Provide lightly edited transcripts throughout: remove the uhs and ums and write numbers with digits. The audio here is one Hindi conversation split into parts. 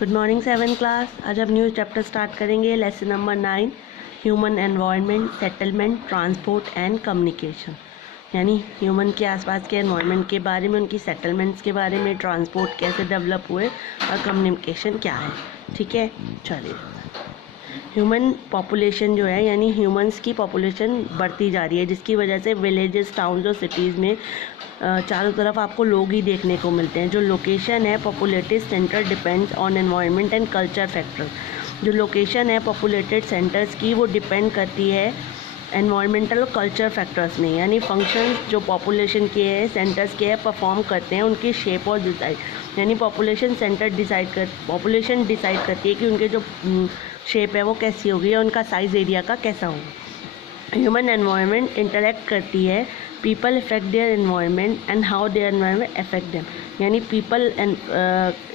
Good morning 7th class. आज हम न्यू चैप्टर स्टार्ट करेंगे। Lesson number 9, human environment, settlement, transport and communication. यानी ह्यूमन के आसपास के एनवायरनमेंट के बारे में, उनकी सेटलमेंट्स के बारे में, ट्रांसपोर्ट कैसे डेवलप हुए और कम्युनिकेशन क्या है। ठीक है, चलिए। ह्यूमन पॉपुलेशन जो है, यानी ह्यूमंस की पॉपुलेशन बढ़ती जा रही है, जिसकी वजह से विलेजेस, टाउन्स और सिटीज़ में चारों तरफ आपको लोग ही देखने को मिलते हैं। जो लोकेशन है populated centre depends on environment and culture factor. जो लोकेशन है पॉपुलेटेड सेंटर्स की, वो डिपेंड करती है एनवायरमेंटल और कल्चर फैक्टर्स में। यानी फंक्शंस जो पॉपुलेशन के हैं, सेंटर्स के हैं, परफॉर्म करते हैं उनकी शेप और डिज़ाइन। यानी पॉपुलेशन डिसाइड करती है कि उनके जो शेप है वो कैसी होगी या उनका साइज़ एरिया का कैसा होगा। ह्यूमन एनवायरनमेंट इंटरेक्ट करती है, people effect their environment and how their environment affect them. यानी पीपल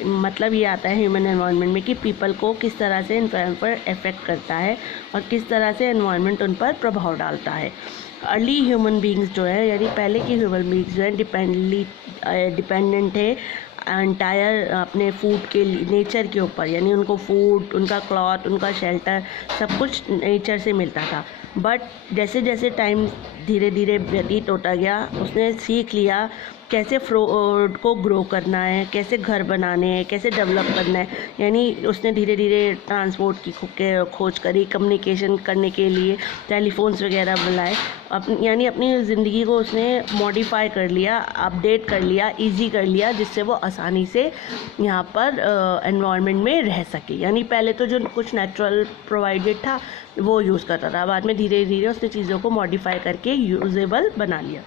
मतलब ये आता है ह्यूमन एनवायरनमेंट में कि पीपल को किस तरह से एनवायरनमेंट पर अफेक्ट करता है और किस तरह से एनवायरनमेंट उन पर प्रभाव डालता है। अर्ली ह्यूमन बींग्स जो है, यानी पहले के ह्यूमन बींग्स जो है डिपेंडेंट है एंटायर अपने फूड के नेचर के ऊपर। यानी उनको फूड, उनका क्लॉथ, उनका शेल्टर सब कुछ नेचर से मिलता था। बट जैसे जैसे टाइम धीरे धीरे व्यतीत होता गया, उसने सीख लिया कैसे फ्रूट को ग्रो करना है, कैसे घर बनाने हैं, कैसे डेवलप करना है। यानी उसने धीरे धीरे ट्रांसपोर्ट की खोज करी, कम्युनिकेशन करने के लिए टेलीफोन्स वगैरह बुलाए। यानी अपनी ज़िंदगी को उसने मॉडिफाई कर लिया, अपडेट कर लिया, इजी कर लिया, जिससे वो आसानी से यहाँ पर एनवायरनमेंट में रह सके। यानी पहले तो जो कुछ नेचुरल प्रोवाइडेड था वो यूज़ करता था, बाद में धीरे धीरे उसने चीज़ों को मॉडिफाई करके यूजेबल बना लिया।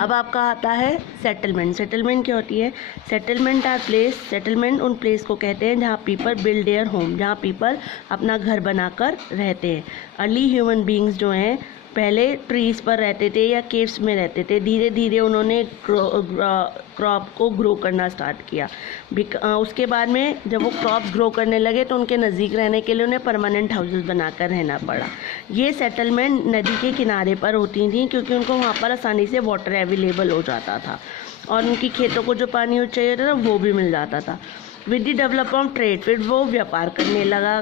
अब आपका आता है सेटलमेंट। सेटलमेंट क्या होती है? सेटलमेंट उन प्लेस को कहते हैं जहाँ पीपल बिल्ड देयर होम, जहाँ पीपल अपना घर बनाकर रहते हैं। अर्ली ह्यूमन बींग्स जो हैं पहले ट्रीज़ पर रहते थे या केव्स में रहते थे। धीरे धीरे उन्होंने क्रॉप को ग्रो करना स्टार्ट किया। उसके बाद में जब वो क्रॉप्स ग्रो करने लगे तो उनके नज़दीक रहने के लिए उन्हें परमानेंट हाउसेस बनाकर रहना पड़ा। ये सेटलमेंट नदी के किनारे पर होती थी, क्योंकि उनको वहाँ पर आसानी से वाटर अवेलेबल हो जाता था और उनकी खेतों को जो पानी चाहिए था वो भी मिल जाता था। With the development of trade, फिर वो व्यापार करने लगा,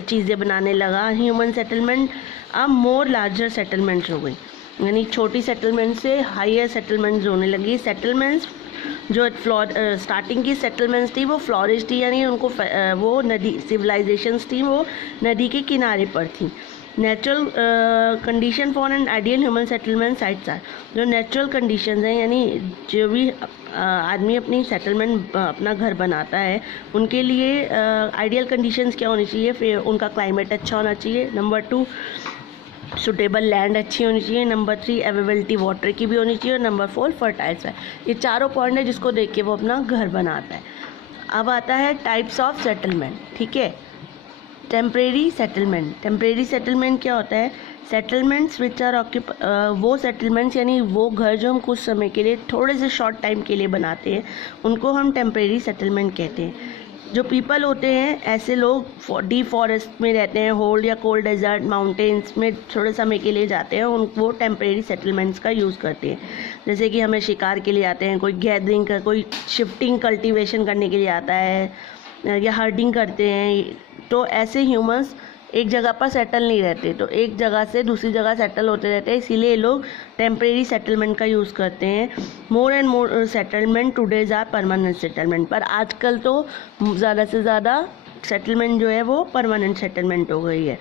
चीज़ें बनाने लगा। ह्यूमन सेटलमेंट अब मोर लार्जर सेटलमेंट्स हो गई, यानी छोटी सेटलमेंट से हायर सेटलमेंट्स होने लगी। सेटलमेंट्स जो स्टार्टिंग की सेटलमेंट्स थी वो फ्लोरिश थी, यानी उनको वो नदी सिविलाइजेशंस थी वो नदी के किनारे पर थी। Natural condition for an ideal human settlement sites are, जो नेचुरल कंडीशंस हैं, यानी जो भी आदमी अपनी सेटलमेंट अपना घर बनाता है उनके लिए आइडियल कंडीशंस क्या होनी चाहिए? फिर उनका क्लाइमेट अच्छा होना चाहिए। नंबर 2, सुटेबल लैंड अच्छी होनी चाहिए। नंबर 3, अवेलेबिलिटी वाटर की भी होनी चाहिए। और नंबर 4, फर्टाइल सॉइल। ये चारों पॉइंट है जिसको देख के वो अपना घर बनाता है। अब आता है टाइप्स ऑफ सेटलमेंट। ठीक है, टेम्परेरी सेटलमेंट क्या होता है? सेटलमेंट्स विच आर वो सेटलमेंट्स, यानी वो घर जो हम कुछ समय के लिए, थोड़े से शॉर्ट टाइम के लिए बनाते हैं, उनको हम टेम्परेरी सेटलमेंट कहते हैं। जो पीपल होते हैं, ऐसे लोग डीप फॉरेस्ट में रहते हैं, होल्ड या कोल्ड डेजर्ट, माउंटेन्स में थोड़े समय के लिए जाते हैं, वो टेम्परेरी सेटलमेंट्स का यूज़ करते हैं। जैसे कि हमें शिकार के लिए आते हैं, कोई गैदरिंग का, कोई शिफ्टिंग कल्टीवेशन करने के लिए आता है या हर्डिंग करते हैं। तो ऐसे ह्यूमंस एक जगह पर सेटल नहीं रहते, तो एक जगह से दूसरी जगह सेटल होते रहते हैं, इसीलिए ये लोग टेम्परेरी सेटलमेंट का यूज़ करते हैं। More and more settlement today's are permanent settlement, पर आजकल तो ज़्यादा से ज़्यादा सेटलमेंट जो है वो परमानेंट सेटलमेंट हो गई है।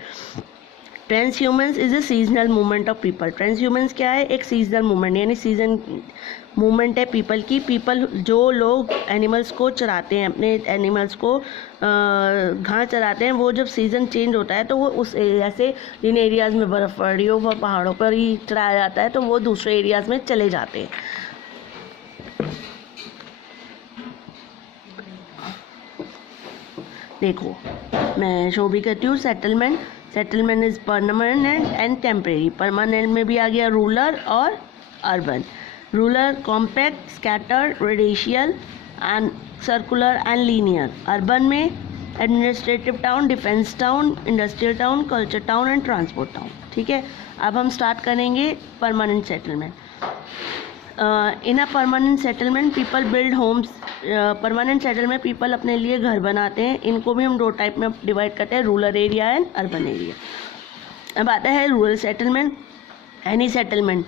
Transhumance is a seasonal movement of people. Transhumance क्या है? एक सीजनल मूवमेंट, यानी सीजन मूवमेंट है पीपल की। पीपल जो लोग एनिमल्स को चराते हैं, अपने एनिमल्स को घास चराते हैं, वो जब सीज़न चेंज होता है तो वो उस एरिया से, जिन एरियाज़ में बर्फ़ पड़ रही हो वो पहाड़ों पर ही चराया जाता है, तो वो दूसरे एरियाज़ में चले जाते हैं। देखो, मैं शो भी करती हूँ। Settlement is permanent and temporary. Permanent में भी आ गया रूरल और urban. Rural compact, scattered, radial and circular and linear. Urban में administrative town, defence town, industrial town, culture town and transport town. ठीक है, अब हम स्टार्ट करेंगे permanent settlement. In a permanent settlement people build homes. Permanent settlement people अपने लिए घर बनाते हैं। इनको भी हम दो टाइप में डिवाइड करते हैं, rural area and urban area. अब आता है रूरल सेटलमेंट। एनी सेटलमेंट,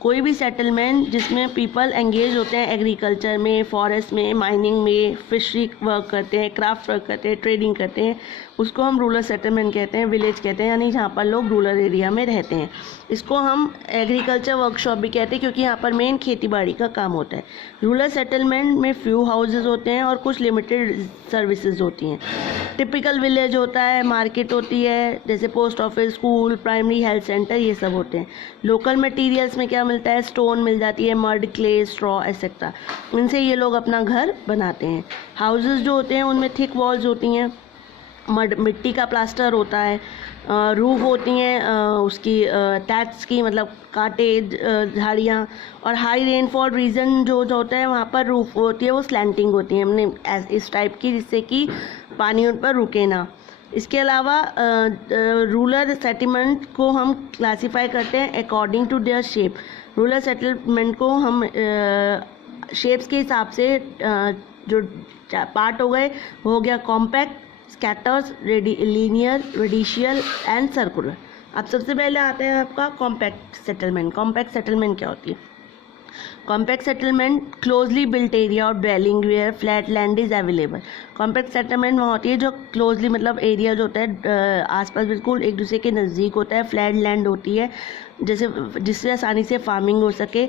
कोई भी सेटलमेंट जिसमें पीपल एंगेज होते हैं एग्रीकल्चर में, फॉरेस्ट में, माइनिंग में, फिशरी वर्क करते हैं, क्राफ्ट वर्क करते हैं, ट्रेडिंग करते हैं, उसको हम रूरल सेटलमेंट कहते हैं, विलेज कहते हैं, यानी जहाँ पर लोग रूरल एरिया में रहते हैं। इसको हम एग्रीकल्चर वर्कशॉप भी कहते हैं क्योंकि यहाँ पर मेन खेती बाड़ी का काम होता है। रूरल सेटलमेंट में फ्यू हाउसेज होते हैं और कुछ लिमिटेड सर्विसेज होती हैं। टिपिकल विलेज होता है, मार्केट होती है, जैसे post office, school, primary health centre, ये सब होते हैं। लोकल मटेरियल्स में क्या मिलता है, स्टोन मिल जाती है, मड, क्ले, स्ट्रॉ एक्सेट्रा, इनसे ये लोग अपना घर बनाते हैं। हाउसेस जो होते हैं उनमें थिक वॉल्स होती हैं, मिट्टी का प्लास्टर होता है, रूफ होती हैं उसकी टैक्स की, मतलब कांटे, झाड़ियाँ, और हाई रेनफॉल रीजन जो होता है वहाँ पर रूफ होती है वो स्लैंटिंग होती है, हमने इस टाइप की, जिससे कि पानी उन पर रुके ना। इसके अलावा रूरल सेटलमेंट को हम क्लासीफाई करते हैं according to their shape. Rural settlement को हम शेप्स के हिसाब से जो पार्ट हो गए वो हो गया compact, scatters, linear, radial and circular. अब सबसे पहले आते हैं आपका कॉम्पैक्ट सेटलमेंट। कॉम्पैक्ट सेटलमेंट क्या होती है? Compact settlement closely built area और dwelling where flat land is available. Compact settlement वहाँ होती है जो क्लोजली, मतलब एरिया जो होता है आसपास बिल्कुल एक दूसरे के नज़दीक होता है, फ्लैट लैंड होती है जिससे आसानी से फार्मिंग हो सके।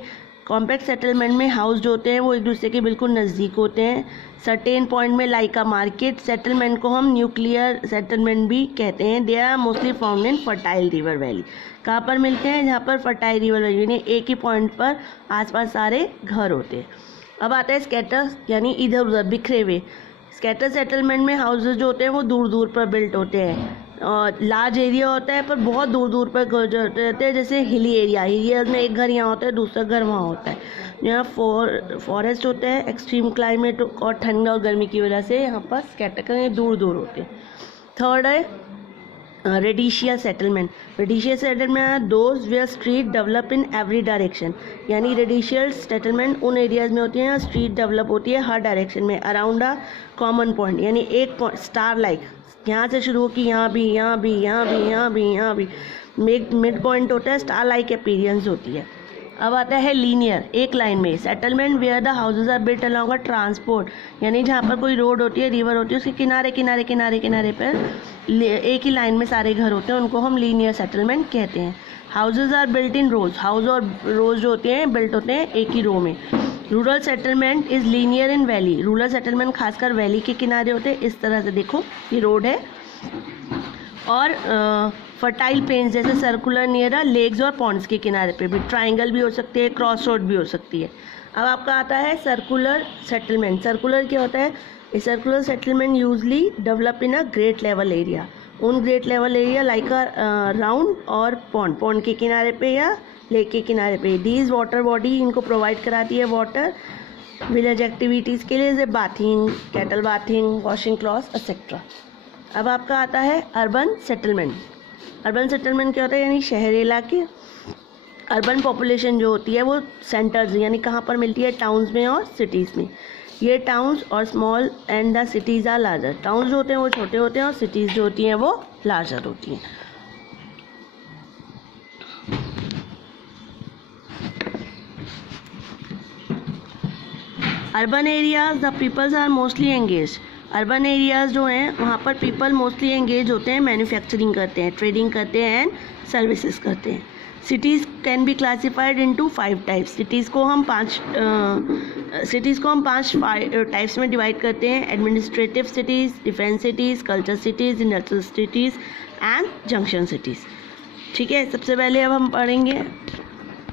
कॉम्पैक्ट सेटलमेंट में हाउस जो होते हैं वो एक दूसरे के बिल्कुल नज़दीक होते हैं। सर्टेन पॉइंट में लाइक अ मार्केट। सेटलमेंट को हम न्यूक्लियर सेटलमेंट भी कहते हैं। They are mostly found in fertile river valley. कहाँ पर मिलते हैं? जहाँ पर फर्टाइल रिवर वैली, यानी एक ही पॉइंट पर आसपास सारे घर होते हैं। अब आता है स्कैटर्स, यानी इधर उधर बिखरे हुए। स्कैटर सेटलमेंट में हाउसेज जो होते हैं वो दूर दूर पर बिल्ट होते हैं। और लार्ज एरिया होता है पर बहुत दूर दूर पर घर जो रहते हैं, जैसे हिली एरिया में एक घर यहाँ होता है, दूसरा घर वहाँ होता है। यहाँ फॉरेस्ट होते हैं, एक्सट्रीम क्लाइमेट और ठंड और गर्मी की वजह से यहाँ पर स्कैटर करें दूर दूर होते हैं। थर्ड है radial settlement. Radial settlement those where street develop in every direction, यानी रेडिशियल सेटलमेंट उन एरियाज में होती हैं स्ट्रीट डेवलप होती है हर डायरेक्शन में, अराउंड अ कॉमन पॉइंट, यानी एक पॉइंट स्टार लाइक, यहाँ से शुरू हो कि यहाँ भी, यहाँ भी, यहाँ भी, यहाँ भी, यहाँ भी मिड पॉइंट होता है, स्टार लाइक अपीयरेंस होती है। अब आता है लीनियर, एक लाइन में settlement where the houses are built along a transport, यानी जहाँ पर कोई रोड होती है, रिवर होती है, उसके किनारे किनारे किनारे किनारे पर एक ही लाइन में सारे घर होते हैं, उनको हम लीनियर सेटलमेंट कहते हैं। Houses are built in rows, house और रोज जो होते हैं बिल्ट होते हैं एक ही रो में। Rural settlement is linear in valley. Rural settlement खासकर वैली के किनारे होते हैं, इस तरह से देखो ये रोड है, और फर्टाइल प्लेन्स जैसे सर्कुलर नियर लेक्स और पॉन्ड्स के किनारे पे भी, ट्राइंगल भी हो सकती है, क्रॉस रोड भी हो सकती है। अब आपका आता है सर्कुलर सेटलमेंट। सर्कुलर क्या होता है? A circular settlement usually develop in a great level area, उन great level area like a round और पॉन्ड के किनारे पे या लेक के किनारे पे। दीज वाटर बॉडी इनको प्रोवाइड कराती है वाटर विलेज एक्टिविटीज़ के लिए, जैसे bathing, cattle bathing, washing clothes etcetera. अब आपका आता है अर्बन सेटलमेंट। अर्बन सेटलमेंट क्या होता है? यानी शहरी इलाके। अर्बन पॉपुलेशन जो होती है वो सेंटर्स, यानी कहाँ पर मिलती है? टाउन्स में और सिटीज़ में। ये टाउन्स और small and the cities are larger. Towns जो होते हैं वो छोटे होते हैं और सिटीज़ जो होती हैं वो लार्जर होती हैं। Urban areas the peoples are mostly engage. Urban areas जो हैं वहाँ पर पीपल मोस्टली एंगेज होते हैं, मैन्युफैक्चरिंग करते हैं, ट्रेडिंग करते हैं एंड सर्विसेज करते हैं। Cities can be classified into 5 types. Cities को हम पांच टाइप्स में डिवाइड करते हैं: administrative cities, defence cities, culture cities, industrial cities and junction cities. ठीक है, सबसे पहले अब हम पढ़ेंगे